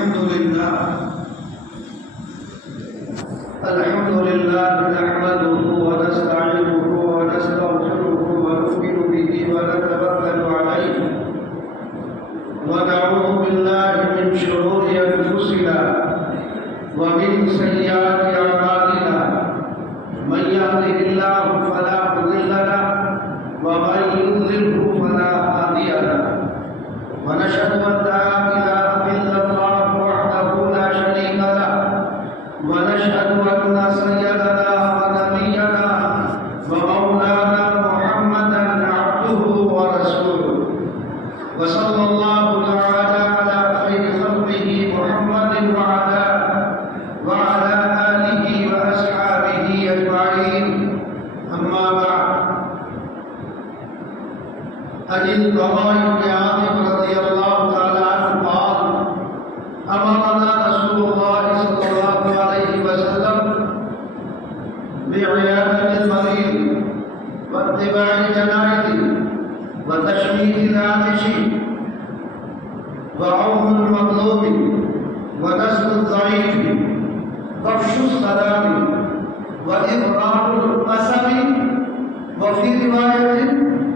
الحمد لله نحمده ونستعينه ونستغفره ونؤمن به ونتوكل عليه ونعوذ بالله من شرور أنفسنا ومن سيئات أعمالنا من يهده الله فلا مضل له ومن يضلله فلا هادي له ونشهد أن لا إله إلا الله وحده لا شريك له ونشهد أن سيدنا ونبينا ومولانا محمدا عبده ورسوله وصلى الله تعالى على خير خلقه محمد وعلى آله وأصحابه أجمعين أما بعد عن البراء بن عازب رضي الله تعالى عنه قال أمرنا رسول الله صلى الله عليه وسلم بعيادة المريض واتباع جنائزه وتشميت العاطش وعون المظلوم ونصر الضعيف وفش السلام وإبرار القسم وفي رواية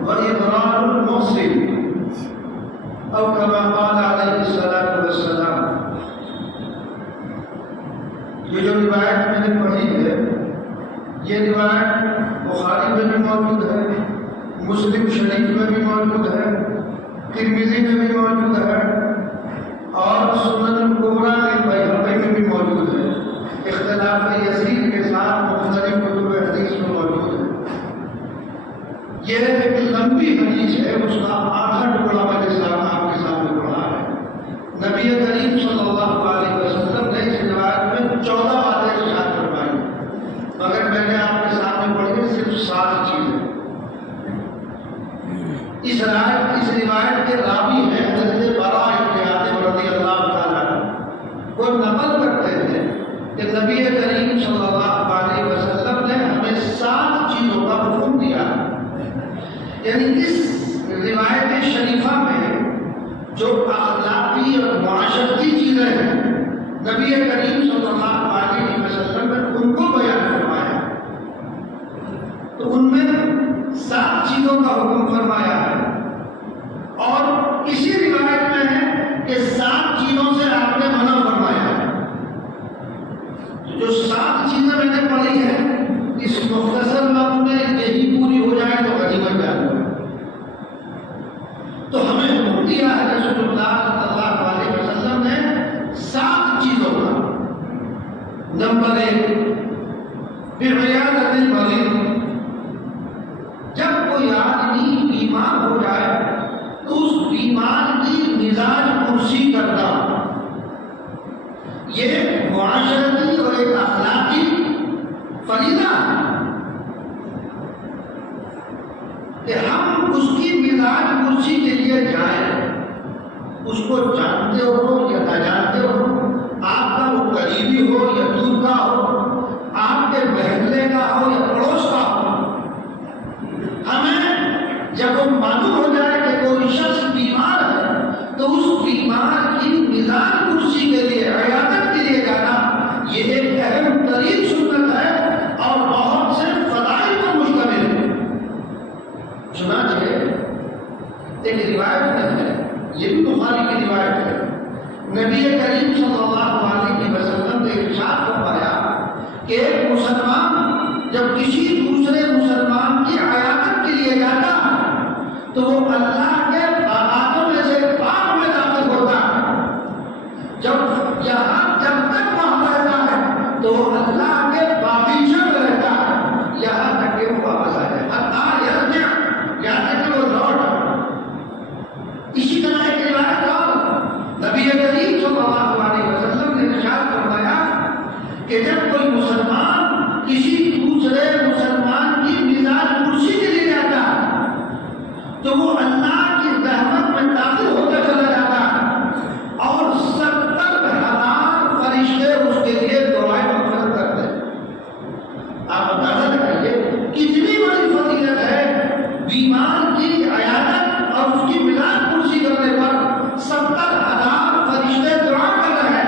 وإبرار المحسن أو كما قال عليه الصلاة والسلام. یہ جو روایت میں نے پڑھی ہے یہ روایت بخاری میں بھی موجود ہے، مسلم شریف میں بھی موجود ہے، ترمذی میں بھی موجود ہے اور سنن الکبریٰ البیہقی میں بھی موجود ہے، اختلاف یسیر کے ساتھ مختلف کتب حدیث میں موجود ہے. یہ ایک لمبی حدیث ہے، اس کا آخر ٹکڑا میں اسلام آپ کے سامنے پڑھا ہے. نبی کریم صلی اللہ علیہ وسلم نے اس روایت میں 14 باتیں ارشاد فرمائی، مگر میں نے آپ کے سامنے پڑھی صرف 7 چیزیں. اس روایت کے راوی ہیں حضرت براء بن عازب رضی اللہ تعالیٰ عنہ. وہ نقل کرتے ہیں کہ نبی کریم صلی اللہ علیہ وسلم نے ہمیں 7 چیزوں کا حکم دیا. یعنی اس روایت شریفہ میں جو اخلاقی اور معاشرتی چیزیں ہیں نبی کریم صلی اللہ علیہ وسلم نے ان کو بیان فرمایا، تو ان میں 7 چیزوں کا حکم فرمایا ہے. اور اسی روایت میں ہے کہ 7 چیزوں سے آپ نے منع فرمایا ہے. جو 7 چیزیں میں نے پڑھی ہیں اس مختصر وقت میں یہی پوری ہو جائے تو غنیمت جان ہے. تو ہمیں حکم دیا ہے رسول اللہ صلی اللہ علیہ وسلم نے 7 چیزوں کا. نمبر 1 بعیادۃ المریض. جب کوئی آدمی بیمار ہو جائے تو اس بیمار کی مزاج پرسی کرنا، یہ معاشرتی اور ایک اخلاقی فریضہ ہے کہ ہم اس کی مزاج پرسی کے لیے جائیں. اس کو جانتے ہو یا نہ جانتے ہو، آپ کا وہ قریبی ہو یا دور کا ہو، آپ کے محلے کا ہو یا پڑوس کا ہو، ہمیں جب وہ معلوم ہو جائے کہ کوئی شخص بیمار ہے تو اس بیمار کی مزاج پرسی کے لیے عیادت کے لیے جانا یہ ایک اہم ترین سنت ہے اور بہت سے فضائل پر مشتمل ہے. چنانچہ ایک روایت میں ہے، یہ بھی بخاری کی روایت ہے، نبی کریم صلی اللہ علیہ وسلم نے ارشاد فرمایا کہ ایک مسلمان جب کسی دوسرے مسلمان کی عیادت کے لیے جاتا ہے تو وہ اللہ کے باغاتوں میں سے باغ میں داخل ہوتا ہے. جب تک وہاں رہتا ہے تو وہ اللہ کے باغیچے میں رہتا ہے یہاں تک کہ وہ واپس آ جائے. یہاں تک کہ وہ لوٹ. اسی طرح ایک روایت اور نبی کریم صلی اللہ علیہ وسلم نے ارشاد فرمایا کہ جب کوئی مسلمان کسی دوسرے مسلمان کی مزاج پرسی کے لیے جاتا ہے تو وہ اللہ کی رحمت میں داخل ہوتا چلا جاتا ہے اور 70,000 فرشتے اس کے لیے دعائیں مغفرت کرتے ہیں. آپ اندازہ لگائیے کتنی بڑی فضیلت ہے بیمار کی عیادت اور اس کی مزاج پرسی کرنے پر 70,000 فرشتے دعا کر رہے ہیں.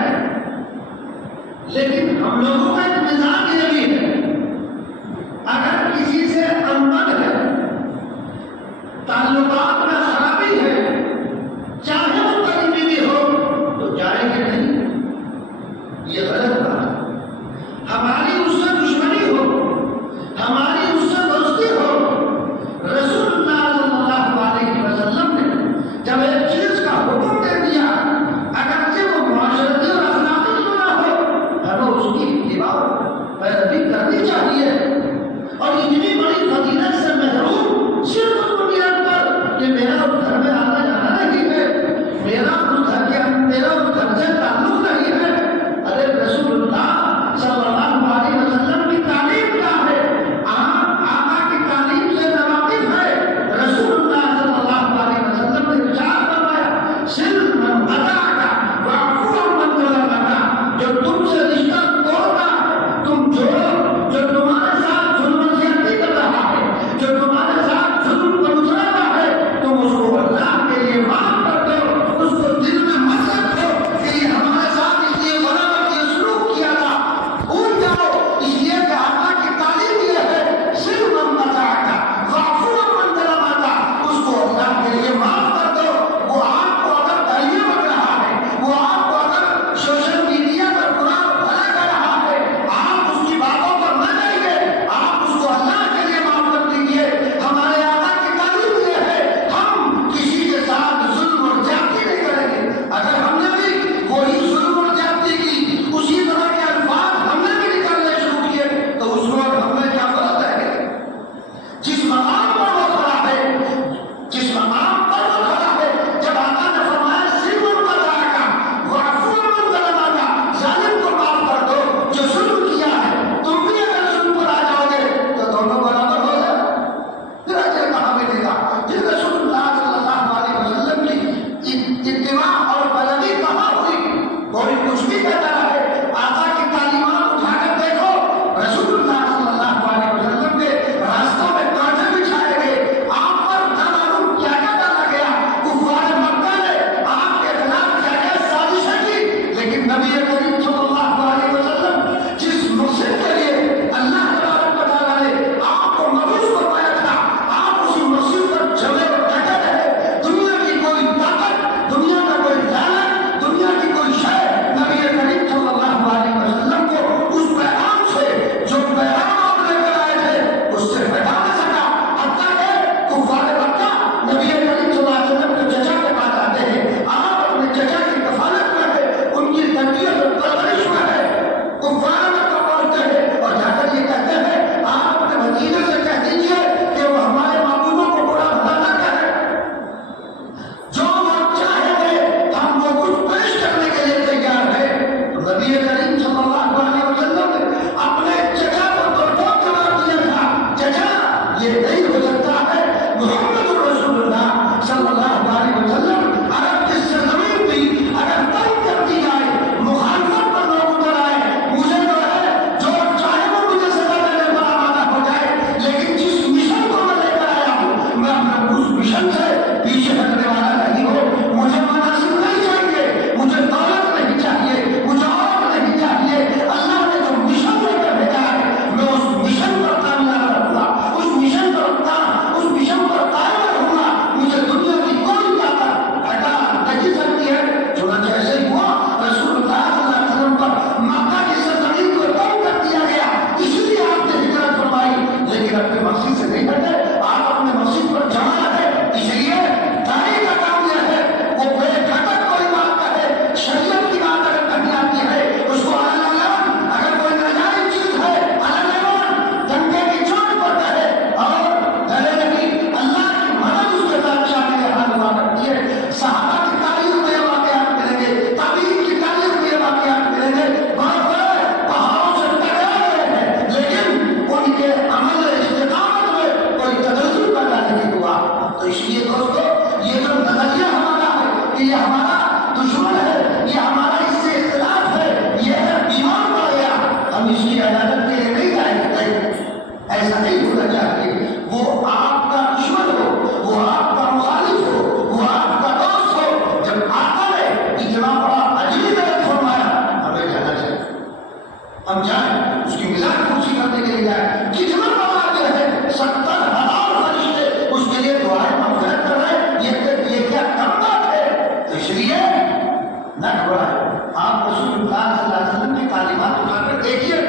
ہوا ہے. آپ رسول اللہ صلی اللہ علیہ وسلم کی تعلیمات اٹھا کر دیکھیے.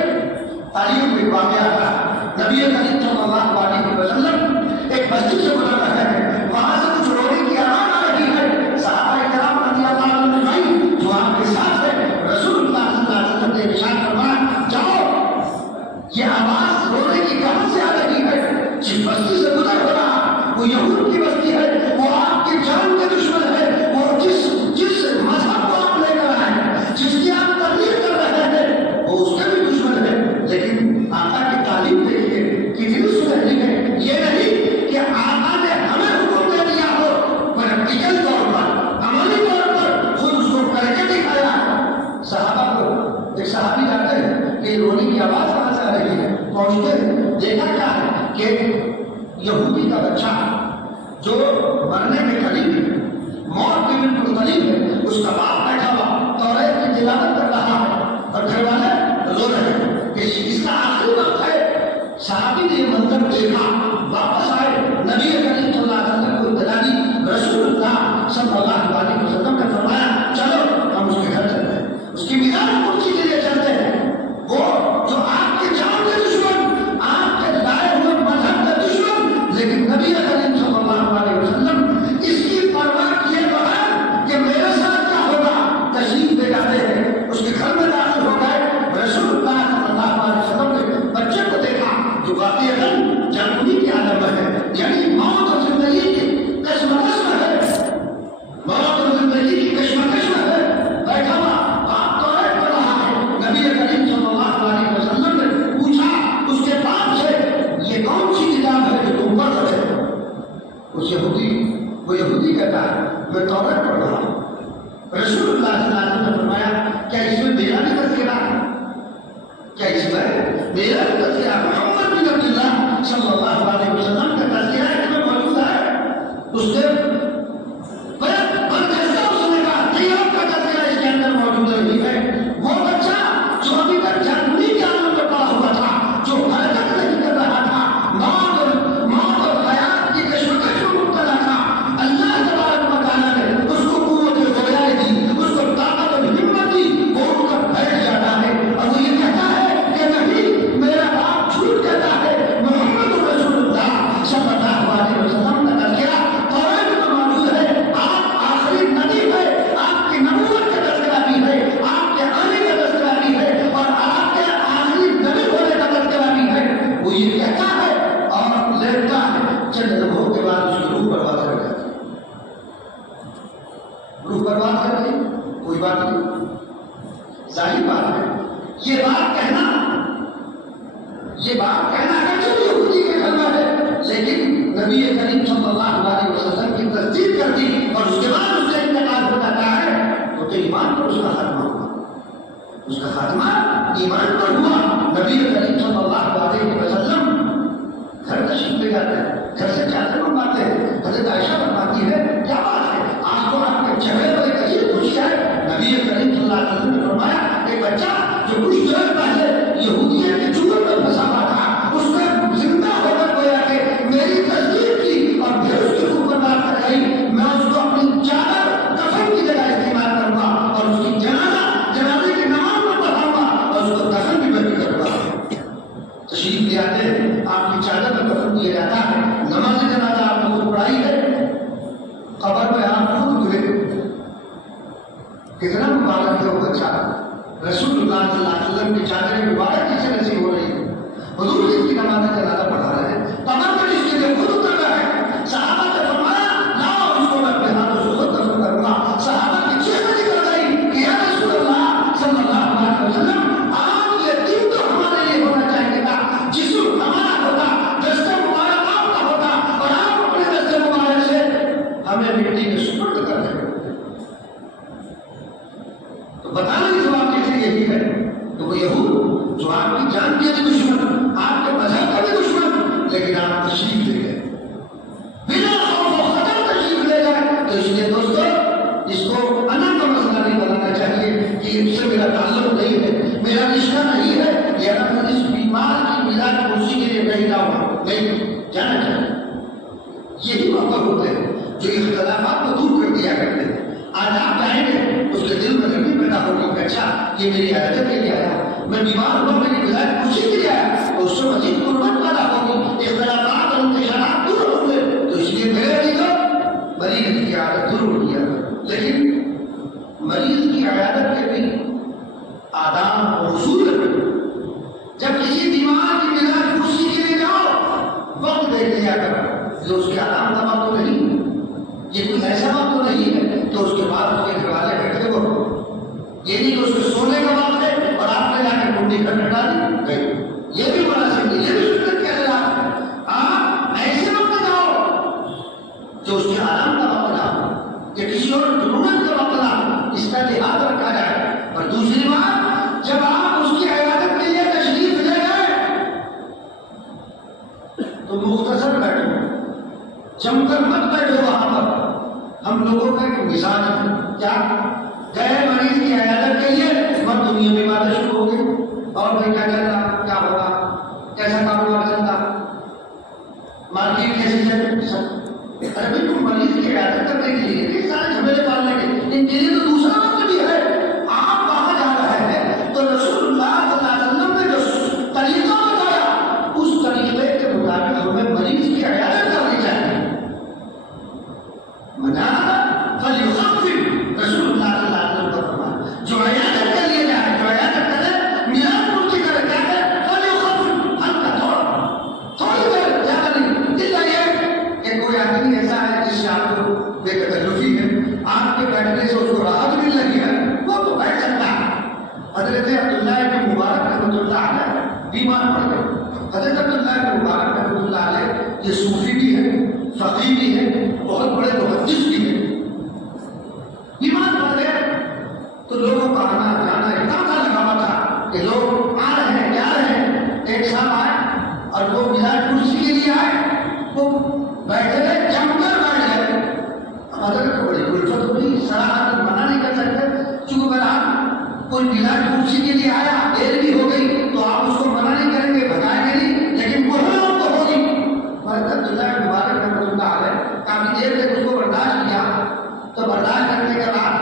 تعلیم میں واقعہ تھا. نبی کریم صلی اللہ علیہ وسلم ایک مسجد سے گزر رہے ہیں, وہاں سے کچھ رونے کی آواز آ رہی ہے. صحابہ کرام رضی اللہ عنہ اجمعین جو آپ کے ساتھ ہے, رسول اللہ صلی اللہ علیہ وسلم نے ارشاد فرمایا, جاؤ یہ آواز رونے کی کہاں سے آ رہی ہے؟ جس بستی سے گزر ہو رہا وہ یہود کی بستی ہے, وہ آپ کی جان کے دشمن ہے, وہ جس مذہب کو آپ لے کر آئے ہیں, جس کی آپ تبلیغ کر رہے ہیں, وہ اس کے بھی دشمن ہے. لیکن آقا کی تعلیم دیکھیے کتنی سنہری ہے. یہ نہیں کہ آقا نے ہمیں حکم دے دیا ہو, پریکٹیکل طور پر, عملی طور پر خود اس کو کر کے دکھایا. صحابہ کو ایک صحابی جاتے ہیں کہ رونے کی آواز کہاں سے آ رہی ہے, پہنچتے دیکھا کیا ہے کہ یہودی کا بچہ جو مرنے کے قریب ہے, موت کے بالکل قریب ہے, اس کا باپ بیٹھا ہوا توریت کی تلاوت کر رہا ہے اور گھر والے رو رہے ہیں کہ اس کا آخری وقت ہے. صحابی نے یہ منظر دیکھا, واپس آئے, نبی کریم صلی اللہ علیہ وسلم کو اطلاع دی. رسول اللہ صلی اللہ علیہ وسلم نے فرمایا, چلو ہم اس کے گھر چلتے ہیں, اس کی میراث پرچی کے لیے چلتے ہیں. وہ جو آپ کے جان کے دشمن, آپ کے لائے ہوئے مذہب کے دشمن, لیکن نبی کریم صلی اللہ علیہ وسلم اس کی پرواہ کیے بغیر کہ میرے ساتھ کیا ہوگا تشریف لے جاتے ہیں. اس کے گھر میں داخل ہو گئے. رسول اللہ صلی اللہ علیہ وسلم نے بچے کو دیکھا جو واقعی جنونی کی عالم ہے, یعنی موت اور زندگی کی کشمکش میں ہے, موت اور زندگی کی کشمکش میں ہے, بیٹھا ہوا آپ تو پڑھ رہا ہے. نبی کریم صلی اللہ علیہ وسلم نے پوچھا اس کے باپ سے, یہ کون سی کتاب ہے جو تم پڑھ رہے ہو؟ وہ یہودی کہتا ہے میں توریت پڑھ رہا ہوں. رسول اللہ صلی اللہ علیہ وسلم نے فرمایا, کیا اس میں میرا بھی تذکرہ ہے؟ کیا اس میں میرا بھی تذکرہ, محمد بن عبداللہ صلی اللہ علیہ وسلم کا تذکرہ اس میں موجود ہے؟ اس نے اس نے کہا نہیں, آپ کا تذکرہ اس کے اندر موجود نہیں ہے. وہ بچہ جو ابھی تک جنونی کے عالم میں پڑا ہوا تھا, جو حرکت نہیں کر رہا تھا, موت اور حیات کی کشمکش میں مبتلا تھا, اللہ تبارک و تعالیٰ نے اس کو قوت غویائی دی, اس کو طاقت اور ہمت دی, وہ اٹھ کر بیٹھ جاتا ہے اور وہ یہ کہتا ہے کہ نہیں, میرا باپ جھوٹ کہتا ہے. محمد رسول اللہ صلی اللہ علیہ وسلم کا تذکرہ توریت میں موجود ہے. آپ آخری نبی ہے, آپ کی نبوت کا تذکرہ بھی ہے, آپ کے آنے کا تذکرہ بھی ہے, اور آپ کے آخری نبی ہونے کا تذکرہ بھی ہے. وہ یہ کہتا ہے اور لیٹتا ہے. چند لمحوں کے بعد اس کی روح برباد کر جاتی ہے. روح برباد کر گئی, کوئی بات نہیں, ظاہر بات ہے. یہ بات کہنا اگرچہ یہودی کے گھر میں ہے, لیکن نبی کریم صلی اللہ علیہ وسلم کی تصدیق کر دی اور اس کے بعد اس کا انتقال ہو جاتا ہے, تو ایمان پر اس کا خاتمہ ہوا. اس کا خاتمہ ایمان پر ہوا. نبی کریم صلی اللہ علیہ وسلم گھر تشریف لے جاتے ہیں, گھر سے چادر منگواتے ہیں. حضرت عائشہ فرماتی ہے, کیا بات ہے, آج تو آپ کے چہرے پر ایک عجیب خوشی ہے. نبی کریم صلی اللہ علیہ وسلم نے فرمایا, ایک بچہ جو کچھ دیر پہلے یہودیت کے چوبے پر پھنسا ہوا تھا, اس نے زندہ ہو کر گویا کہ میری تصدیق کی اور پھر اس کی روح برباد کر گئی. میں اس کو اپنی چادر کفن کی جگہ استعمال کروں گا اور اس کی جنازے کی نماز میں پڑھاؤں گا اور اس کو دفن بھی میں کروں گا. تشریف لے آتے ہیں, آپ کی چادر میں کفن کیا جاتا ہے. نماز جنازہ آپ نے خود پڑھائی ہے, قبر میں آپ خود گرے. کتنا مبارک ہے وہ بچہ. رسول اللہ صلی اللہ علیہ وسلم کی چادر مبارک کسی نصیب ہو رہی ہے. حضور جس کی نماز جنازہ پڑھا رہے ہیں, قبر میں جس کے لیے خود اتر رہے ہیں. صحابہ نے فرمایا, لاؤ اس کو میں اپنے ہاتھوں سے خود دفن کروں گا. صحابہ کی چیخ نکل گئی کہ یا رسول اللہ صلی اللہ علیہ وسلم, آپ یہ دن تو ہمارے لیے ہونا چاہیے تھا, جسم ہمارا ہوتا, دست مبارک آپ کا ہوتا, اور آپ اپنے دست مبارک سے ہمیں مٹی کے سپرد کر دیں. تو بتانا اس بات کے لیے یہی ہے. تو وہ یہود جو آپ کی جان کے بھی دشمن, آپ کے مذہب کا بھی دشمن, لیکن آپ تشریف لے گئے, بنا خوف و خطر تشریف لے گئے. تو اس لیے دوستو, اس کو انا کا مسئلہ نہیں بنانا چاہیے کہ اس سے میرا تعلق نہیں ہے, میرا رشتہ نہیں ہے, یا میں اس بیمار کی میلاد کرسی کے لیے نہیں جاؤں, نہیں جانا چاہیے. یہی موقع ہوتے ہیں جو اختلافات کو دور کر دیا کرتے ہیں. آج آپ جائیں گے, اس کے دل میں یہ میری عیادت کے لیے آیا، میں بیمار ہوا میری ولایت کرسی کے لیے آیا، تو اس سے مزید قربت پیدا ہوگی، اختلافات اور انتشارات دور ہوں گے، تو اس لیے میرے لیے مریض کی عیادت ضرور کیا کرو۔ لیکن مریض کی عیادت کے بھی آداب اور اصول ہیں۔ جب کسی بیمار کی ولایت کرسی کے لیے جاؤ، وقت دیکھ لیا کرو، جو اس کے آرام کا وقت تو نہیں، یہ کوئی ایسا وقت تو نہیں ہے تو اس کے بعد اس کے گھر والے بیٹھے ہو، یہ نہیں کہ اس کے سونے کا وقت ہے اور آپ نے جا کے کنڈی گھر میں ڈالی گئی، یہ بھی مناسب نہیں، یہ بھی سنت کے خلاف ہے۔ آپ ایسے وقت جاؤ جو اس کے آرام کا وقت نہ کہ کسی اور ضرورت کا وقت نہ، اس کا لحاظ رکھا جائے۔ اور دوسری بات، جب آپ اس کی عیادت کے لیے تشریف لے گئے تو مختصر بیٹھو، جم کر مت بیٹھو وہاں پر۔ ہم لوگوں کا ایک مزاج ہے، کیا گئے مریض کی عیادت کے لیے، بس دنیا میں باتیں شروع ہو گئی، اور بھائی کیا چل رہا، کیا ہو رہا، کیسا کاروبار چلتا، مارکیٹ کیسی چل سب۔ ارے بھائی تم مریض کی عیادت کرنے کے لیے اتنے سارے جھمیلے پالنے کے، ان کے لیے تو دوسرا وقت بھی ہے۔ آپ وہاں جا رہے ہیں تو رسول اللہ صلی اللہ علیہ وسلم نے جو طریقہ بتایا، اس طریقے کے مطابق ہمیں مریض کی عیادت کرنی چاہیے۔ رسول اللہ صلی اللہ علیہ وسلم کا فرمان، جو عیادت کے لیے جائے، جو عیادت کرے، میراث پوچھی کرے، کیا کرے، فلیخفف، ہلکا تھوڑی دیر، زیادہ نہیں، الا یہ کہ کوئی آدمی ایسا ہے جس سے آپ کو بے تکلفی ہے، آپ کے بیٹھنے سے اس کو راحت مل رہی ہے، وہ تو بیٹھ سکتا ہے۔ حضرت عبداللہ بن مبارک رحمۃ اللہ علیہ بیمار پڑ گئے۔ حضرت عبداللہ بن مبارک رحمۃ اللہ علیہ یہ صوفی بھی ہے، فقیہ بھی ہے، بہت بڑے محدث بھی ہیں، بیمار پڑ گئے تو لوگوں کا آنا جانا اتنا تھا لگا ہوا تھا کہ لوگ آ رہے ہیں جا رہے ہیں۔ ایک صاحب آئے اور وہ ولایت کرسی کے لیے آئے، وہ بیٹھے رہے، جم کر بیٹھ گئے۔ اب حضرت کو بڑی الفت ہوئی، صراحت منع نہیں کر سکتے، چونکہ بہرحال کوئی ولایت کرسی کے لیے آیا، دیر بھی ہو گئی تو آپ اس کو منع نہیں کریں گے، بھگائیں گے نہیں، لیکن وہ لوگ تو ہوگی۔ حضرت عبداللہ بن مبارک رحمۃ اللہ علیہ کافی دیر تک اس کو برداشت کیا، تو برداشت کرنے کے بعد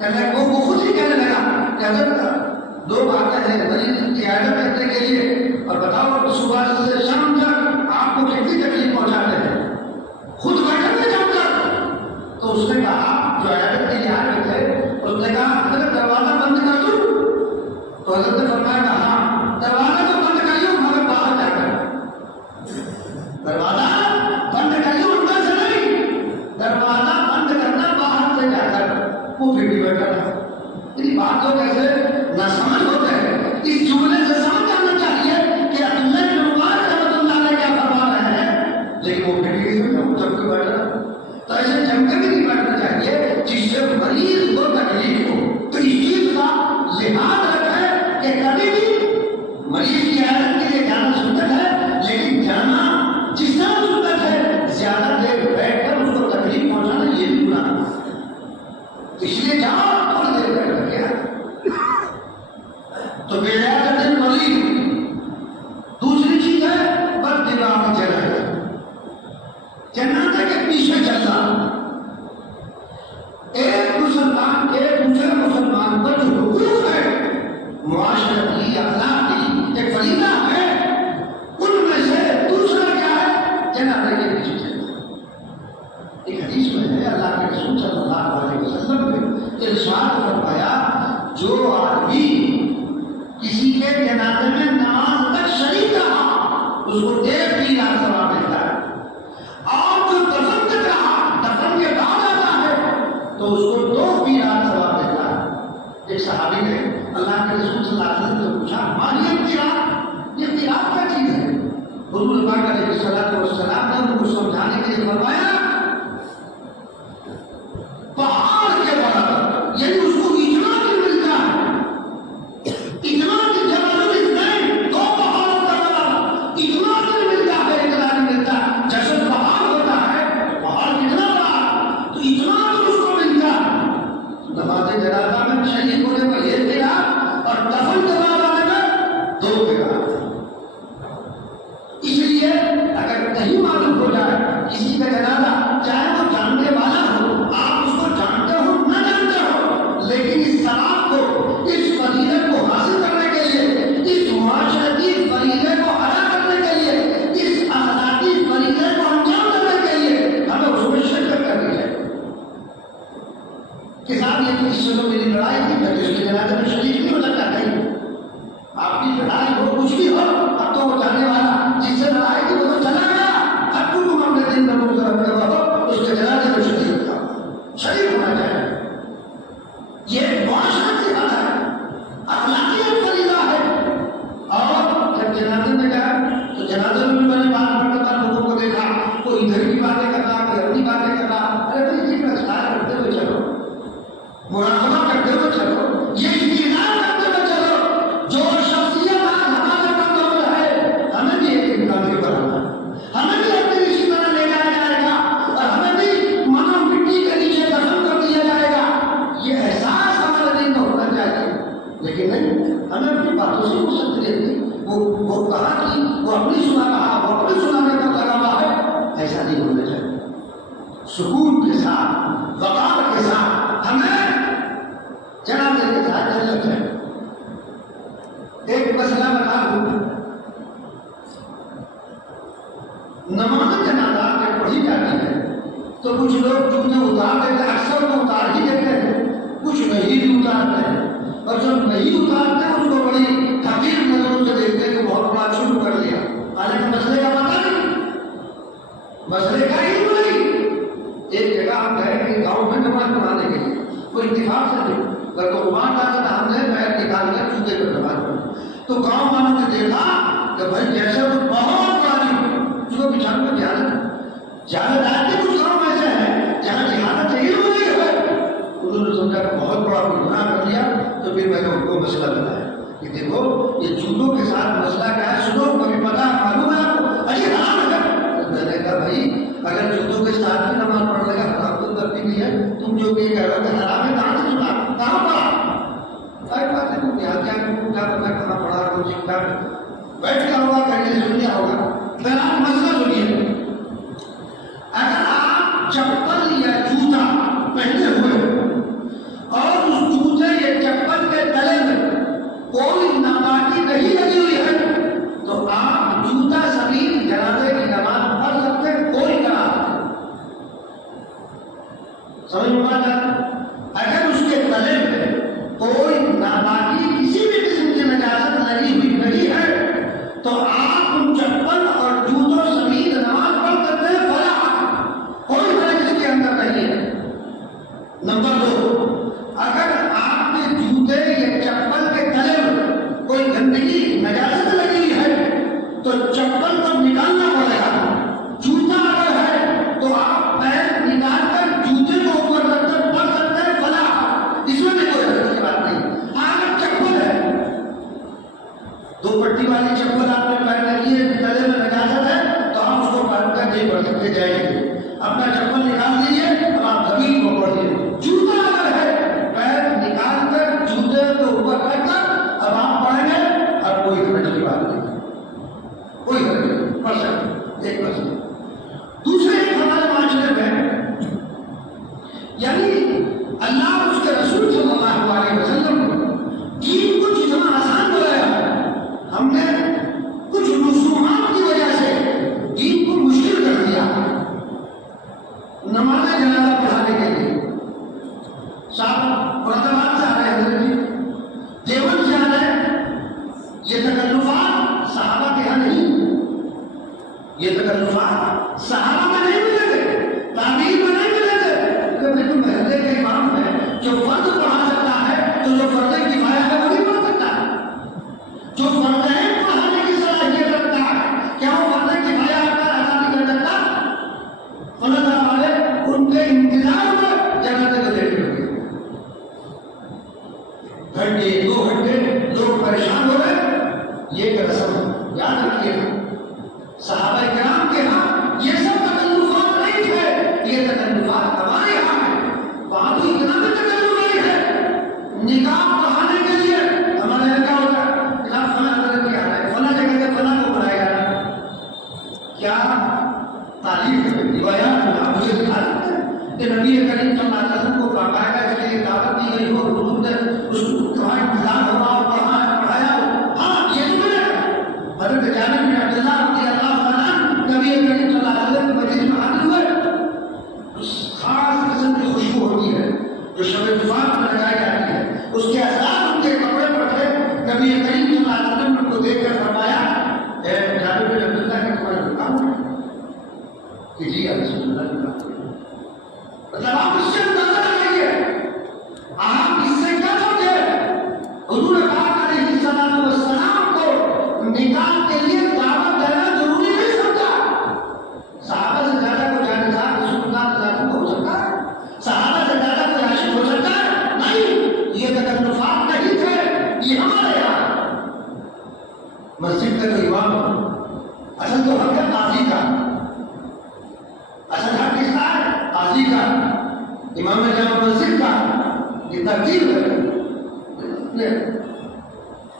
کہنے وہ خود ہی کہنے لگا کہ حضرت لوگ آتے ہیں مریض کی عیادت کرنے کے لیے، اور بتاؤ صبح سے شام تک آپ کو کتنی تکلیف پہنچاتے ہیں، خود بیٹھے تھے جم کر۔ تو اس نے کہا جو عیادت کے لیے آ رہے تھے، اس نے کہا حضرت دروازہ بند کر دوں؟ تو حضرت نے فرمایا ہاں دروازہ تو بند کریے مگر باہر جا کر، دروازہ بند کریے اندر سے نہیں، دروازہ بند کرنا باہر سے جا کر۔ وہ پھر بھی بیٹھا تھا۔ اتنی بات تو کیسے نہ سمجھ ہوتے ہیں، اس جملے سے سمجھ جانا چاہیے کہ عبداللہ بن مبارک رحمۃ اللہ علیہ کیا فرما رہے ہیں، لیکن وہ پھر بھی جم کے بیٹھا تھا۔ تو ایسے جم کے بھی نہیں بیٹھنا چاہیے جس سے مریض کو تکلیف ہو، تو اس چیز کا لحاظ رکھیں کہ کبھی بھی مریض کی عیادت کے لیے جانا سنت ہے، لیکن جانا جس طرح سنت ہے زیادہ دیر بیٹھ کر اس کو تکلیف پہنچانا یہ بھی گناہ ہے، اس لیے جاؤ تھوڑی دیر بیٹھ کر۔ تو بے عیادت مریض دوسری چیز ہے بددماغی جنازے کے پیچھے چلنا۔ ایک مسلمان کے دوسرے مسلمان پر جو حقوق ہے، معاشرتی اخلاقی ایک فریضہ ہے، ان میں سے دوسرا کیا ہے، جنازے کے پیچھے چلنا۔ ایک حدیث میں ہے اللہ کے رسول صلی اللہ علیہ وسلم نے ارشاد فرمایا، جو آدمی کسی کے جنازے میں نماز تک شریک رہا اس کو 1 دینار ثواب ملتا ہے، اور جو دفن تک رہا، دفن کے بعد آتا ہے تو اس کو 2 دینار ثواب ملتا ہے۔ ایک صحابی نے اللہ کے رسول صلی اللہ علیہ وسلم سے پوچھا، ہماری یہ قرات کیا چیز ہے؟ حضور پاک علیہ الصلوۃ والسلام نے ان کو سمجھانے کے لیے فرمایا، پہاڑ کے برابر، یعنی اس کو اتنا دن ملتا ہے، اتنا دن جنازہ نہیں، 2 پہاڑوں کا برابر اتنا دن ملتا ہے، اتنا نہیں ملتا۔ جیسے پہاڑ ہوتا ہے، پہاڑ کتنا بڑا تو اتنا دن اس کو ملتا ہے۔ نماز جنازہ میں شریک ہونے پر 1 دینار اور دفن کے بعد آنے میں 2 دینار۔ اس لیے اگر کہیں معلوم ہو جائے کسی کا جنازہ لیکن نہیں، ہمیں اپنی باتوں سے فرصت نہیں رہتی. وہ کہا کہ وہ اپنی سنانے کا لگا ہوا ہے، ایسا نہیں ہونا چاہیے. سکون کے ساتھ، وقار کے ساتھ ہمیں جنازے کے ساتھ چلنا چاہیے. ایک مسئلہ بتا دوں، نماز جنازہ میں پڑھی جاتی ہے تو کچھ لوگ چونکہ اتار دیتے ہیں، اکثر وہ اتار ہی دیتے ہیں، کچھ نہیں بھی اتارتے ہیں، اور جب نہیں اتارتے ہیں اس کو بڑی حقیر نظروں سے دیکھتے ہیں کہ بہت بڑا شروع کر لیا. حالانکہ مسئلے کا پتہ نہیں، مسئلے کا ہی نہیں. ایک جگہ ہم گئے کہ گاؤں میں نماز پڑھانے کے لیے، کوئی اتفاق سے نہیں، اگر تو وہاں جانا تھا ہم نے پیر نکال کر جوتے پر نماز پڑھی. تو گاؤں والوں نے دیکھا کہ بھائی جیسے بہت بڑی اس کو بچھانے میں زیادہ آتی. کچھ گاؤں ایسے ہیں جہاں جہانت ہی ہوئی ہے. انہوں نے سمجھا کہ بہت بڑا گناہ کر لیا. تو پھر میں نے ان کو مسئلہ بتایا کہ دیکھو یہ جوتوں کے ساتھ مسئلہ کیا ہے، سنو کبھی پتا معلوم ہے آپ کو، اجی حرام ہے. میں نے کہا بھائی اگر جوتوں کے ساتھ بھی نماز پڑھنے کا حرام تو کرتی نہیں ہے، تم جو کہ کہہ رہے ہو کہ حرام ہے، کہاں سے سنا، کہاں پڑھا؟ بات ہے یہاں کیا پتا کہاں پڑھا، کچھ بیٹھ گیا ہوگا، کہیں سن لیا ہوگا. پھر آپ مسئلہ سنیے. اگر آپ چپل یا جوتا پہنے ہوئے اور اس جوتے یا چپل کے تلے میں کوئی ناپاکی نہیں لگی ہوئی ہے تو آپ جوتا سمیت جنازے کی نماز پڑھ سکتے ہیں، کوئی کرا سکتے. سمجھ میں بات آتا؟ اگر اس کے تلے میں کوئی ناپاکی کسی بھی قسم کی نجاست لگی ہوئی نہیں ہے تو آپ ان چپل اور جوتوں سمیت نماز پڑھ سکتے ہیں، کوئی فرق اس کے اندر نہیں ہے. نمبر 2، اگر آپ کے جوتے یا چپل کے تلے میں کوئی گندگی نجاست لگی ہوئی ہے تو چپل کو نکالنا پڑے گا. جوتا اگر ہے تو آپ پیر نکال کر جوتے کو اوپر رکھ کر پڑھ سکتے ہیں، فلاح اس میں بھی کوئی حرج کی بات نہیں. اگر چپل ہے، 2 پٹی والی چپل آپ نے پہن رکھی ہے، تلے میں نجاست ہے تو آپ اس کو پہن کر نہیں پڑھ سکتے، جائیں. اپنا چپل نکال دیجیے، اب آپ زمین کو پڑھ دیجیے. جوتا اگر ہے، پیر نکال کر جوتے کو اوپر رکھ کر اب آپ پڑھیں گے اور کوئی حرج کی بات نہیں، کوئی حرج نہیں، پڑھ سکتے. ایک مسئلہ. دوسرے ایک ہمارے معاشرے میں یعنی اللہ اور اس کے رسول صلی اللہ علیہ وسلم دین کو جتنا آسان بنایا، ہم نے کچھ رسومات کی وجہ سے دین کو مشکل کر دیا. نماز جنازہ پڑھانے کے لیے صاحب مراد آباد سے آ رہے ہیں، دیوبند سے آ رہے ہیں. یہ تکلفات صحابہ کے یہاں نہیں، یہ تکلفات صحابہ میں نہیں ملے تھے، تعمیر میں نہیں ملے تھے. تو محلے کے امام ہے جو فرد پڑھا سکتا ہے تو جو فرد کفایہ ہے وہ بھی پڑھ سکتا ہے. جو فرد پڑھانے کی صلاحیت رکھتا ہے کیا وہ فرد کفایہ ایسا نہیں کر سکتا؟ فلاں والے ان کے انتظار میں جنازے کو دیکھ لیں گے، گھنٹے 2 گھنٹے لوگ پریشان ہو رہے. یہ ایک رسم یاد رکھیے گا، صحابہ کرام کے ہاں یہ سب تکلفات نہیں تھے، یہ تکلفات ہمارے یہاں ہیں. وہاں تو اتنا بھی تکلف نہیں ہے. نکاح پڑھانے کے لیے ہمارے یہاں کیا ہوتا ہے، جناب فلاں حضرت کیا ہے، فلاں جگہ سے فلاں کو بلایا جا رہا ہے. کیا تعلیم روایات آپ مجھے دکھا سکتے ہیں کہ نبی کریم صلی اللہ علیہ وسلم کو باقاعدہ اس کے لیے دعوت دی گئی ہو، حضور نے اس کو انتظار ہوا اور پڑھایا ہو؟ ہاں یہ تو ملے گا. حضرت جابر بن عبداللہ رضی اللہ عنہ نبی کریم صلی اللہ علیہ وسلم کے مجلس میں حاضر ہوئے. خاص قسم کی خوشبو ہوتی ہے جو شب طوفان میں لگائی جاتی ہے، اس کے اثرات ان کے کپڑے پر تھے. نبی کریم صلی اللہ علیہ وسلم نے ان کو دیکھ کر فرمایا، اے جابر بن عبداللہ کے کپڑے دکھاؤ کہ جی رسول اللہ نے. مطلب آپ اس سے اندازہ لگائیے، آپ اس سے کیا سمجھے؟ حضور پاک علیہ الصلوۃ والسلام کو نکاح کے لیے دعوت دینا ضروری نہیں سمجھا. صحابہ سے زیادہ کوئی جانسار رسول اللہ صلی اللہ علیہ وسلم کو ہو سکتا ہے؟ صحابہ سے زیادہ کوئی عاشق ہو سکتا ہے؟ نہیں. یہ تکلفات نہیں تھے، یہ ہمارے یہاں مسجد کا جو امام اصل تو حق ہے قاضی کا، اصل حق کس کا ہے؟ قاضی کا، امام جامع مسجد کا. یہ ترتیب ہے.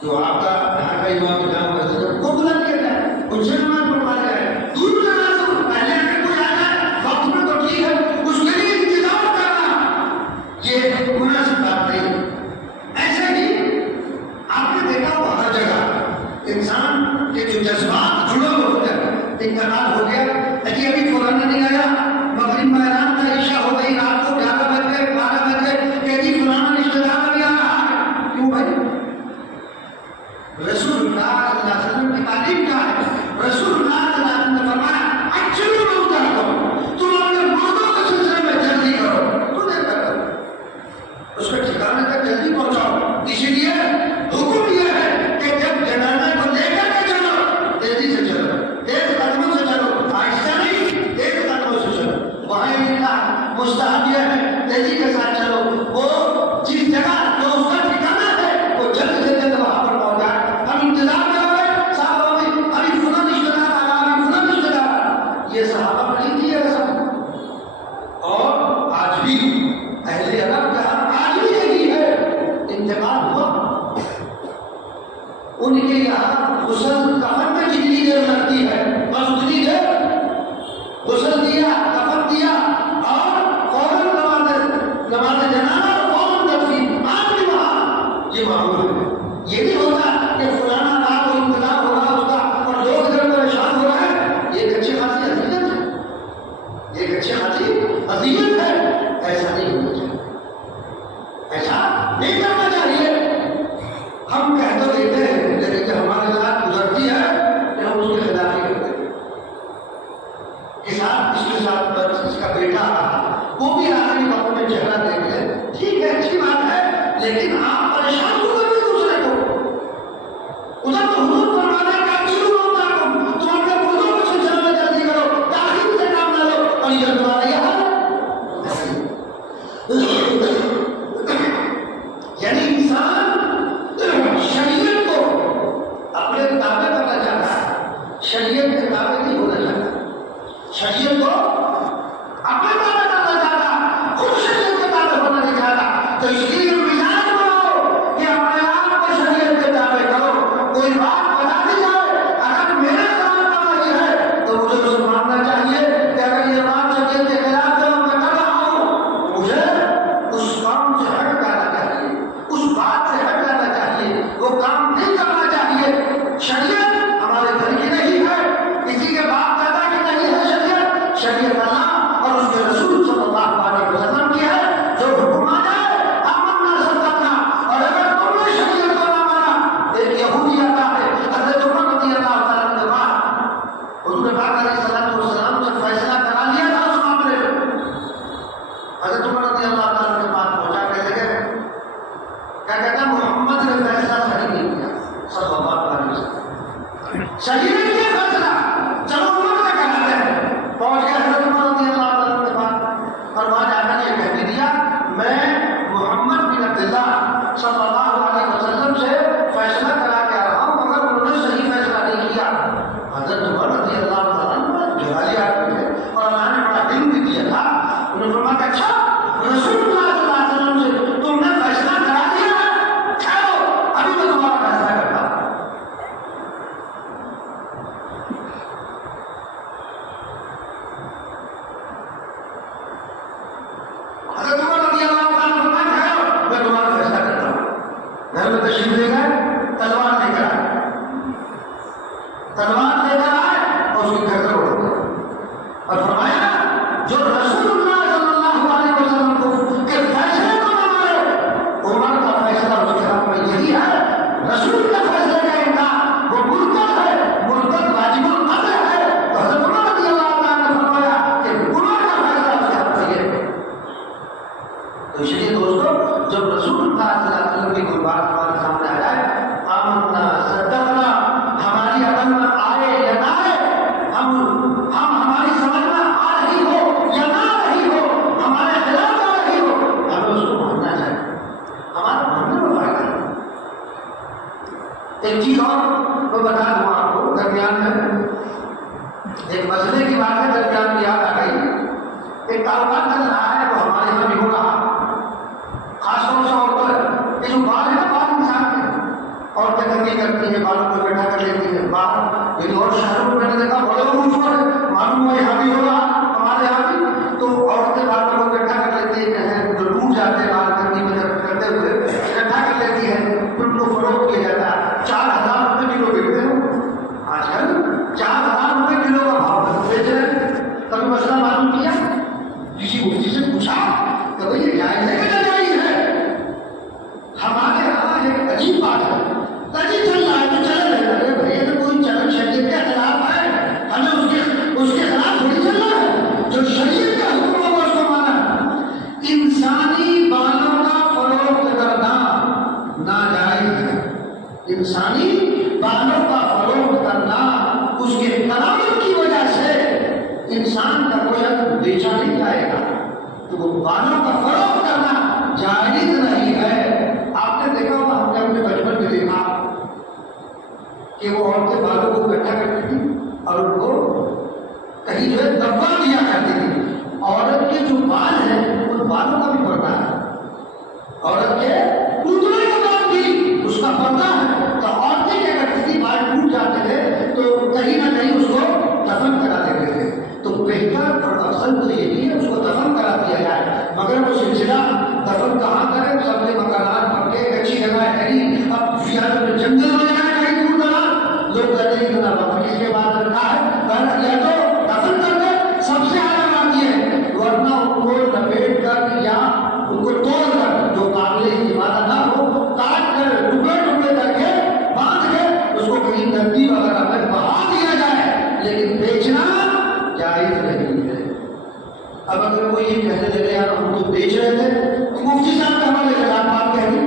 جو آپ کا یہاں کا امام جامع مسجد ہے وہ بلا دیا جائے، ان سے نماز پڑھوایا جائے، دور جانا سے پہلے اگر کوئی آ جائے وقت میں تو ٹھیک ہے، اس کے لیے انتظام کرنا یہ مناسب بات نہیں۔ ایسے ہی آپ نے دیکھا وہ ہر جگہ انسان کے جو جذبات جڑے ہوتے ہیں، انتقال ہو گیا، ابھی فلانا نہیں آیا، مغرب میں اعلان تھا، عشاء ہو گئی، رات کو 11 بج گئے 12 بج گئے کہ جی فلانا رشتے دار نہیں آ رہا ہے، کیوں بھائی؟ رسول اللہ صلی اللہ علیہ وسلم کی تعلیم کیا ہے؟ رسول اللہ صلی اللہ علیہ وسلم نے فرمایا اچھے لوگ کیا کرو، تم اپنے مردوں کے سلسلے میں جلدی کرو، تو دیر تک کرو، اس کے ٹھکانے تک جلدی پہنچاؤ۔ اسی لیے حکم یہ ہے کہ جب جنازے کو لے کر کے چلو تیزی سے چلو، تیز قدموں سے چلو، آہستہ نہیں، تیز قدموں سے چلو۔ وہاں اللہ مستحب یہ ہے تیزی کے ساتھ چلو، وہ جس جگہ جو اس کا ٹھکانا ہے وہ جلد سے جلد وہاں پر پہنچ جائے۔ ہم انتظار میں ہو گئے صاحب، ابھی فلاں رشتے دار آ رہا، ابھی فلاں رشتے دار، یہ صحابہ نہیں کیے ایسا، اور آج بھی اہل عرب کا آج بھی یہی ہے، انتقال ہوا ان کے یہاں غسل کفن میں جتنی دیر لگتی ہے بس اتنی دیر غسل دیا، کفن دیا اور فوراً نماز جنازہ اور فوراً تدفین، آج بھی وہاں یہ معمول ہے۔ یہ نہیں ہوتا کہ فلانا رات کو انتظار ہو رہا ہوتا اور لوگ ادھر پریشان ہو رہے ہیں، یہ ایک اچھی خاصی اذیت ہے، یہ ایک اچھی خاصی اذیت ہے، ایسا نہیں ہونا چاہیے، ایسا نہیں کرنا چاہیے۔ ہم کہہ تو دیتے ہیں لیکن جب ہمارے ساتھ گزرتی ہے کہ ہم اس کے خلاف ہی کرتے ہیں۔ اس کے ساتھ اس کا بیٹا وہ بھی آخری وقت میں چہرہ دیکھ لے، ٹھیک ہے، اچھی بات ہے، لیکن آپ پریشان کیوں کر رہے دوسرے کو؟ ادھر تو حضور فرمانے کا کیوں ہوتا ہے، تم اپنے مردوں کو سلسلے میں جلدی کرو، تاخیر سے کام نہ لو، اور یہ تمہارا یہ حال یعنی انسان شریعت کو اپنے تابع کرنا چاہتا ہے، شریعت کے تابع نہیں ہونا چاہتا، شریعت کو اپنے تابع کرنا چاہتا، خود شریعت کے تابع ہونا نہیں چاہتا، تو اس لیے مزاج بناؤ کہ اپنے آپ کو شریعت کے تابع کرو۔ کوئی بات بتا دی جائے اگر میرے ساتھ کا وہی ہے تو مجھے تو ماننا چاہیے کہ اگر یہ بات شریعت کے خلاف ہے اور میں کر رہا ہوں، مجھے اس کام سے ہٹ جانا چاہیے، اس بات سے ہٹ جانا چاہیے، وہ کام نہیں کرنا چاہیے۔ شریعت ہمارے گھر کی نہیں ہے، کسی کے باپ دادا کی نہیں ہے، شریعت اللہ اور اس کے رسول صلی اللہ علیہ وسلم کی ہے۔ جو حکم آ جائے ہم نافذ کرنا، اور اگر تم نے شریعت کو نہ مانا، ایک یہودی آتا ہے حضرت عمر رضی اللہ تعالیٰ عنہ کے بعد حضور پاک علیہ الصلوۃ والسلام سے فیصلہ کرا لیا تھا اس معاملے میں، حضرت عمر رضی اللہ تعالیٰ عنہ کے پاس پہنچا کے لگے کیا کہتا محمد نے فیصلہ صحیح نہیں کیا صلی اللہ علیہ وسلم، صحیح نہیں کیا فیصلہ، چلو عمر سے کہتے ہیں۔ پہنچ گیا حضرت عمر رضی اللہ تعالیٰ کے پاس اور وہاں جا کر یہ کہہ دیا میں محمد بن عبداللہ صلی اللہ علیہ وسلم سے فیصلہ کرا کے آ رہا ہوں، مگر انہوں نے صحیح فیصلہ نہیں کیا۔ حضرت عمر رضی اللہ تعالیٰ جلالی آدمی ہے اور اللہ نے بڑا علم بھی دیا تھا، انہوں نے فرمایا اچھا رسول اللہ صلی اللہ علیہ وسلم سے تم نے فیصلہ کرا دیا ہے، ٹھہرو ابھی میں تمہارا فیصلہ کرتا ہوں۔ حضرت عمر رضی اللہ تعالیٰ عنہ فرمایا میں تمہارا فیصلہ کرتا ہوں۔ گھر میں تشریف لے گئے، تلوار لے کر آئے، تلوار لے کر آئے اور اس کی گردن اڑا دیا اور فرمایا جو رسول اللہ صلی اللہ علیہ وسلم کو کے فیصلے کو نہ مانے، عمر کا فیصلہ اس کے حق میں یہی ہے، رسول کے فیصلے کا انکار وہ مرتد ہے، مرتد واجب القتل ہے۔ تو حضرت عمر رضی اللہ تعالیٰ نے فرمایا کہ عمر کا فیصلہ اس کے حق میں یہ ہے۔ تو اس لیے دوستو جب رسول اللہ صلی اللہ علیہ وسلم کی کوئی بات ہمارے سامنے آ جائے، آمنا صدقنا، ہماری عمل میں آئے یا نہ آئے، ہم ہماری سمجھ میں آ رہی ہو یا نہ رہی ہو، ہمارے خلاف آ رہی ہو، ہمیں اس کو ماننا چاہیے، ہمارا ماننے میں فائدہ ہے۔ ایک چیز اور میں بتا دوں آپ کو، درمیان میں ایک مسئلے کی بات ہے، درمیان میں یاد آ گئی، ایک کاروبار چل رہا ہے وہ ہمارے یہاں بھی ہو رہا، خاص طور سے عورتوں یہ جو بال ہے نا بال انسان کے، عورتیں گندی کرتی ہیں، بالوں کو بیٹھا کر لیتی ہیں باہر، لیکن اور شہروں میں میں نے دیکھا بڑے عروج پر معلوم ہے یہاں بھی ہوگا ہمارے یہاں بھی، تو عورتیں بالوں کو بیٹھا کر لیتی ہیں، جو ٹوٹ جاتے ہیں بال گندی میں کرتے ہوئے اکٹھا کر لیتی ہے، پھر ان کو فروخت کیا جاتا ہے، 4,000 روپے کلو بیچتے ہیں آج کل، 4,000 روپے کلو کا بھاؤ بیچ رہے ہیں۔ کبھی مسئلہ معلوم کیا؟ کسی مفتی سے پوچھا کہ بھائی یہ جائز ہے کہ ناجائز ہے؟ ہمارے یہاں ایک عجیب بات ہے، کہیں چل رہا ہے تو چلے رہے، ارے بھائی یہ تو کوئی چلن شریعت کے خلاف ہے، ہمیں اس کے خلاف تھوڑی چلنا ہے، جو شریعت کا حکم ہوگا اس کو مانا۔ انسانی بالوں کا فروخت کرنا ناجائز ہے، انسانی بالوں کا فروخت کرنا اس کے کرامت کی وجہ سے انسان کا کوئی حق بیچا نہیں جائے گا، تو وہ بالوں کا فروخت کرنا جائز نہیں ہے۔ آپ نے دیکھا ہوگا، ہم نے اپنے بچپن میں دیکھا کہ وہ عورتیں بالوں کو اکٹھا کرتی تھی اور ان کو کہیں جو ہے دبا دیا کرتی تھی۔ عورت کے جو بال ہیں ان بالوں کا بھی پردہ ہے، عورت کے ٹوٹنے کے بعد بھی اس کا پردہ ہے، تو عورتیں کیا کرتی تھی، بال ٹوٹ جاتے تھے تو کہیں نہ کہیں اس کو دفن کرا دیتے تھے، تو بہتر اور افضل تو یہی ہے اس کو دفن کرا دیا جائے، مگر وہ سلسلہ دفن کہاں کرے، سب کے مکانات پکے اچھی جگہ ہے نہیں، اب میں جنگل میں جائے کہیں دور دراز، لوگ کہتے ہیں کہ وقت کس کے بعد رکھا ہے، یا تو دفن کر دے، سب سے اعلیٰ بات یہ ہے، ورنہ ان کو لپیٹ کر یا ان کو توڑ کر جو قابل استفادہ نہ ہو کاٹ کر ٹکڑے ٹکڑے کر کے باندھ کے اس کو کہیں ندی وغیرہ میں بہا دیا جائے، لیکن بیچنا جائز نہیں ہے۔ اب اگر کوئی یہ کہنے لگے یار ہم تو بیچ رہے تھے، تو مفتی صاحب کے ہمارے خلاف بات کہہ رہی،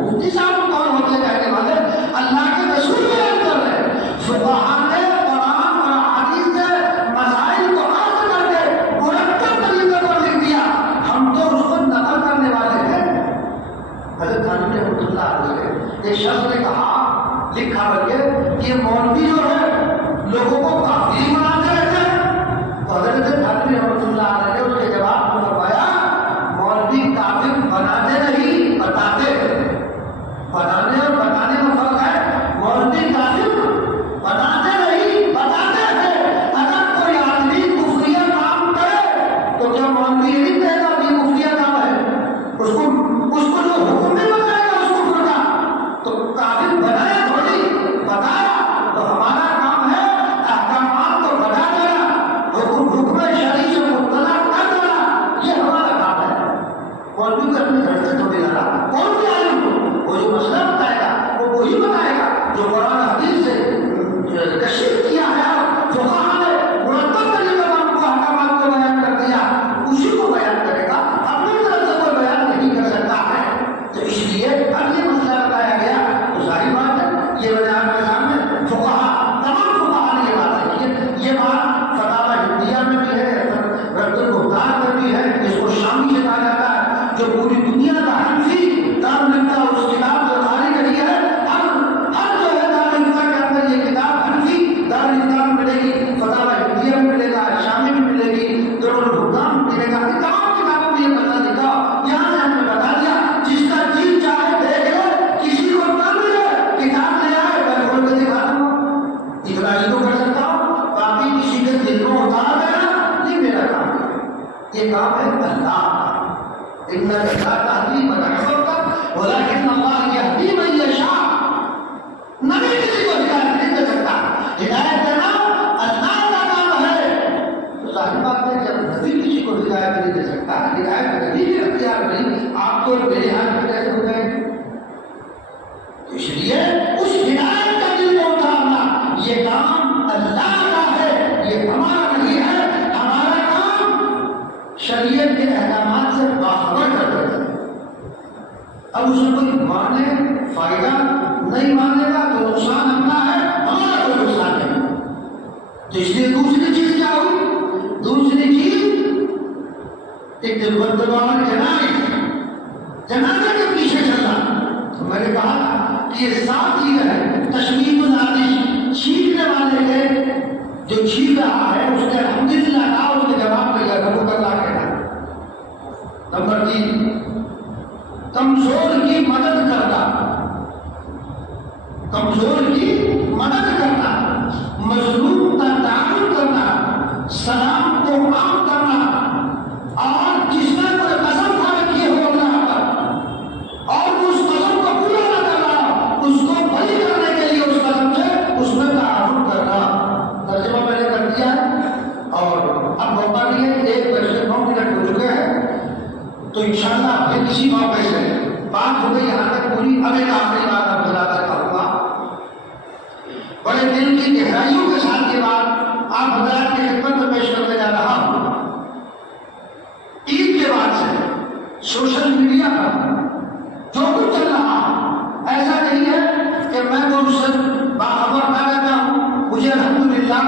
مفتی صاحب کون ہوتے ہیں کہنے والے؟ اللہ کے رسول بیان کر رہے ہیں، فقہاء نے قرآن اور حدیث سے مسائل کو حل کر کے مرتب طریقے پر لکھ دیا، ہم تو اس کو نقل کرنے والے ہیں۔ حضرت تھانوی رحمۃ اللہ علیہ ایک شخص نے کہا، لکھا بلکہ کہ مولوی جو ہے لوگوں کو کافر بناتے رہتے ہیں، تو حضرت تھانوی رحمۃ اللہ علیہ نے اس کے جواب میں فرمایا، مولوی کافر بناتے نہیں بتاتے، بنانے اور بتانے میں فرق ہے، مولوی کافر بناتے نہیں بتاتے ہیں۔ اگر کوئی آدمی کفریہ کام کرے تو کیا مولوی یہ نہیں کہے گا یہ کفریہ کام ہے، اس کو جو حکم نہیں بتائے گا اس کفر کا، تو کافر بنایا تھوڑی بتایا، تو ہمارا کام ہے احکامات کو بتا دینا، حکم شرعی سے مبتلا کر دینا، یہ ہمارا کام ہے۔ مولوی کو اپنے گھر سے تھوڑی لانا، کون بھی عالم کو وہ جو مسئلہ بتائے گا وہ وہی بتائے گا جو قرآن حدیث سے کشف کیا ہے، فقہاء نے مرتب طریقے پر ہم کو احکامات کو بیان کر دیا، اسی کو بیان کرے گا، اپنی طرف سے کوئی بیان نہیں کر سکتا ہے۔ تو اس لیے اب یہ مسئلہ بتایا گیا تو ظاہر بات ہے یہ میں نے آپ کے سامنے تمام فقہاء نے یہ بات کی ہے، یہ بات فتاوی ہندیہ میں بھی ہے، رد البہتان میں بھی ہے، اس کو شامی سے کہا جاتا ہے، جو پوری دنیا کا حنفی دارالفتا اس کتاب جو جاری کری ہے، ہر جو ہے دارالفتا کے اندر یہ کتاب حنفی دارالفتا میں ملے گی، فتاوی ہندیہ میں ملے گا، شامی میں ملے گی، دارالبہتان میں ملے گا، ان تمام کتابوں میں یہ مسئلہ لکھا، یہاں سے ہم نے بتا دیا، جس کا جی چاہے دیکھ لے، کسی کو نہ ملے کتاب لے آئے میں کھول کے دکھا دوں گا، اتنا ہی تو کر سکتا ہوں، باقی کسی کے دل کو اتار دینا یہ میرا کام ہے، یہ کام ہے اللہ کا۔ إنك لا تهدي من أحببت ولكن الله يهدي من يشاء۔ نبی کسی کو ہدایت نہیں دے سکتا، ہدایت دینا اللہ کا کام ہے۔ تو ظاہر بات ہے جب نبی کسی کو ہدایت نہیں دے سکتا، ہدایت نبی کے اختیار نہیں، آپ کو میرے ہاتھ میں کیسے ہو جائے گی؟ تو اس لیے اس ہدایت کا دل کو اتارنا یہ کام اللہ کا ہے، یہ ہمارا نہیں ہے۔ ہمارا کام شریعت کے احکامات سے باخبر کر دیتا ہے۔ اب اسے کوئی مانے فائدہ نہیں مانے گا تو نقصان اپنا ہے، ہمارا کوئی نقصان نہیں۔ تو اس لیے دوسری چیز کیا ہوئی؟ دوسری چیز ایک دلبندگان جنازے کے پیچھے چلنا۔ تو میں نے کہا تھا کہ یہ 7 چیزیں ہیں۔ تشمیت العاطش، چھینکنے والے کے جو چھین رہا ہے اس نے الحمدللہ کہا، اس نے جواب دیا رب اللہ کہنا۔ نمبر 3 کمزور کی مدد کرنا، کمزور کی مدد کرنا، مظلوم کا تعاون کرنا، سلام کو عام کرنا، اور جس نے کوئی قسم کھا رکھی ہو اللہ پر اور اس قسم کو پورا نہ کرنا، اس کو بری کرنے کے لیے اس قسم سے اس میں تعاون کرنا۔ ترجمہ میں نے کر دیا ہے اور اب موقع نہیں ہے، 1:09 ہو چکے ہیں، تو انشاءاللہ پھر کسی موقع سے بات ہو گئی یہاں تک پوری۔ اب ایک آخری بات آپ بتا کر کروں گا، بڑے دل کی گہرائیوں کے ساتھ یہ بات آپ حضرات کی خدمت میں پیش کرنے جا رہا ہوں۔ عید کے بعد سے سوشل میڈیا پر جو کچھ چل رہا ایسا نہیں ہے کہ میں تو اس سے باخبر نہ رہتا ہوں، مجھے الحمدللہ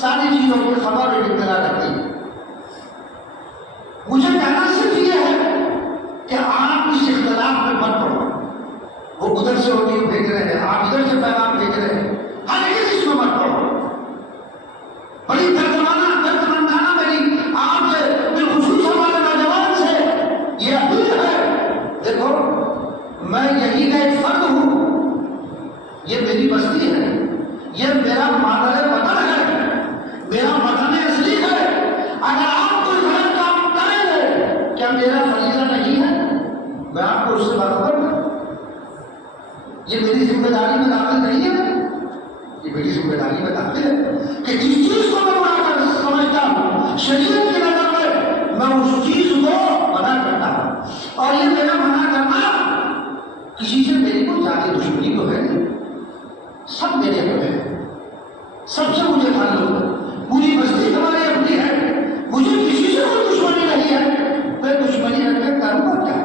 ساری چیزوں کی خبر اور اطلاع رہتی ہے۔ مجھے کہنا صرف یہ ہے کہ آپ اس اختلاف میں مت پڑو، وہ ادھر سے آڈیو بھیج رہے ہیں، آپ ادھر سے پیغام بھیج رہے ہیں، ہر ایک اس میں مت پڑو۔ بڑی دردمندانہ میری آپ سے بالخصوص ہمارے نوجوان سے یہ اپیل ہے، دیکھو میں یہی کا ایک فرد ہوں، یہ میری بستی ہے، یہ میرا مادر وطن ہے، میرا وطن اصلی ہے۔ اگر آپ کوئی غلط کام کریں گے کیا میرا فریضہ نہیں ہے میں آپ کو اس سے باخبر کروں؟ یہ میری ذمہ داری میں داخل نہیں ہے، یہ میری ذمہ داری میں داخل ہے کہ جس چیز کو میں برا کر سمجھتا ہوں شریعت کی نظر میں اس چیز کو منع کرتا ہوں، اور یہ میرا منع کرنا کسی سے میری کوئی ذاتی دشمنی تو ہے نہیں، سب میرے کو ہے، سب سے مجھے تعلق ہے، پوری بستی ہماری اپنی ہے، مجھے کسی سے کوئی دشمنی نہیں ہے، میں دشمنی رکھ کے کروں گا کیا؟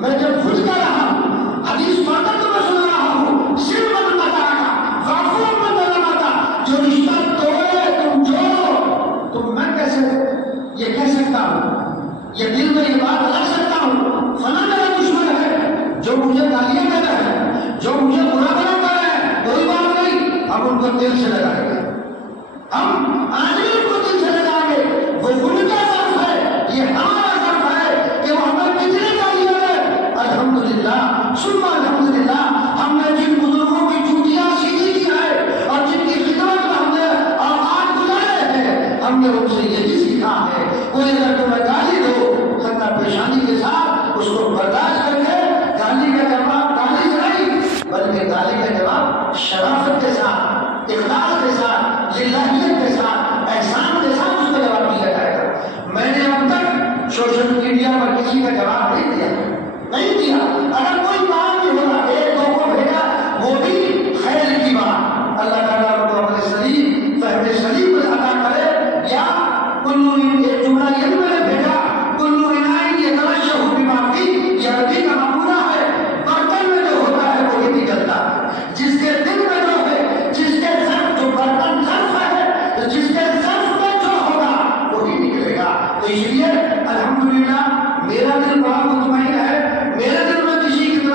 میں جب خود کر رہا ہوں، حدیث پڑھ کر تو میں سن رہا ہوں، صرف من بتا رہا غافور من بتا، جو رشتہ توڑے تم جوڑو، تو میں کیسے یہ کہہ سکتا ہوں، یہ دل میں یہ بات رکھ سکتا ہوں فلاں میرا دشمن ہے، جو مجھے گالیاں دے رہا ہے، جو مجھے برا بنا کر رہا ہے، کوئی بات نہیں، ہم ان کو دل سے لگائیں گے، ہم آج ان کو دل سے لگائیں گے، وہ ان کا ضرف ہے، یہ ہمارا ضرف ہے کہ وہ ہمیں کتنے گالیاں دے، الحمدللہ ثم الحمدللہ ہم نے جن بزرگوں کی چوٹیاں سیدھی کی ہے اور جن کی خدمت میں ہم نے اوقات گزارے ہیں، ہم نے ان سے یہی سیکھا ہے، کوئی اگر تمہیں گالی دو خندہ پیشانی کے ساتھ اس کو برداشت کر کے گالی کا جواب گالی سے نہیں بلکہ گالی کا جواب شرافت کے ساتھ، اخلاص کے ساتھ، للہیت کے ساتھ، احسان کے ساتھ اس کا جواب دیا جائے گا۔ میں نے اب تک سوشل میڈیا پر کسی کا جواب نہیں دیا، اگر کوئی کام بھی ہو رہا ہے ایک دو کو بھیجا وہ بھی خیر کی بات، اللہ تعالیٰ کو عمل سلیم فہم سلیم عطا کرے۔ یا ایک جملہ یہ بھی میں نے بھیجا، کلو انائی یترشح بما فی، یہ عربی کا معمولہ ہے، برتن میں جو ہوتا ہے وہی نکلتا ہے، جس کے دل میں جو ہے، جس کے ظرف جو برتن ظرف ہے، جس کے ظرف میں جو ہوگا وہی نکلے گا۔ تو اس لیے الحمدللہ میرا دل بڑا مطمئن ہے، میرے دل میں کسی کی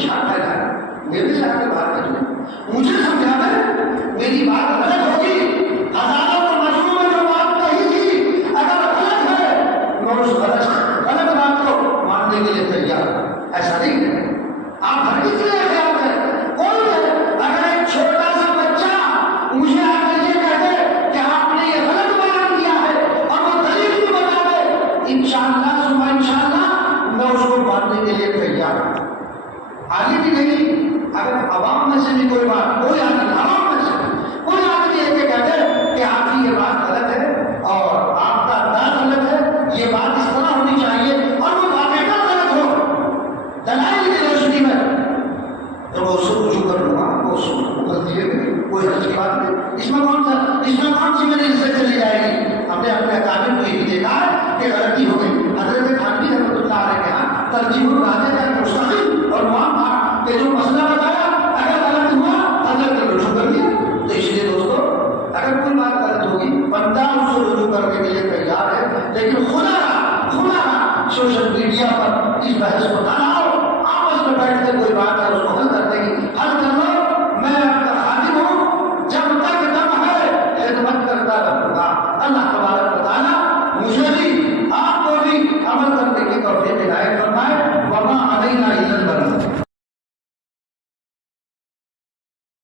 انتشار پھیلائے، میرے سے آگے بات کریں، مجھے سمجھاوے میری بات غلط ہوگی، ہزاروں کو مجموع میں جو بات کہی تھی اگر غلط ہے میں اس غلط بات کو ماننے کے لیے تیار ہوں. ایسا نہیں ہے. آپ ہر کسی کے خیال ہے کوئی ہے اگر ایک چھوٹا سا بچہ مجھے آ کر یہ کہہ دے کہ آپ نے یہ غلط بیان کیا ہے اور وہ دلیل بھی بتا دے، انشاءاللہ صبح انشاءاللہ میں اس کو ماننے کے لیے تیار ہوں. آگے بھی نہیں، اگر عوام میں سے بھی کوئی بات، کوئی آدمی عوام میں سے کوئی آدمی یہ کہتے ہیں کہ آپ کی یہ بات غلط ہے اور آپ کا انداز غلط ہے، یہ بات اس طرح ہونی چاہیے اور وہ باقاعدہ غلط ہو دلائل کی روشنی میں، تو وہ اس کو رجوع کر لوں گا، وہ اس کو غلطی ہے، کوئی حرج کی بات نہیں. اس میں کون سی میری عزت چلی جائے گی؟ ہم نے اپنے اکابر کو یہ دیکھا ہے کہ غلطی ہو گئی. حضرت تھانوی رحمۃ اللہ علیہ کے یہاں ترجیح الراجح کا مستقل اور وہاں کہ جو مسئلہ بتایا اگر غلط ہوا حضرت نے رجوع کر دیا. تو اس لیے دوستو اگر کوئی بات غلط ہوگی بندہ اس کو رجوع کرنے کے لیے تیار ہے، لیکن خدا سوشل میڈیا پر اس بحث کو نہ لاؤ. آپس میں بیٹھ کے کوئی بات ہے اس کو حل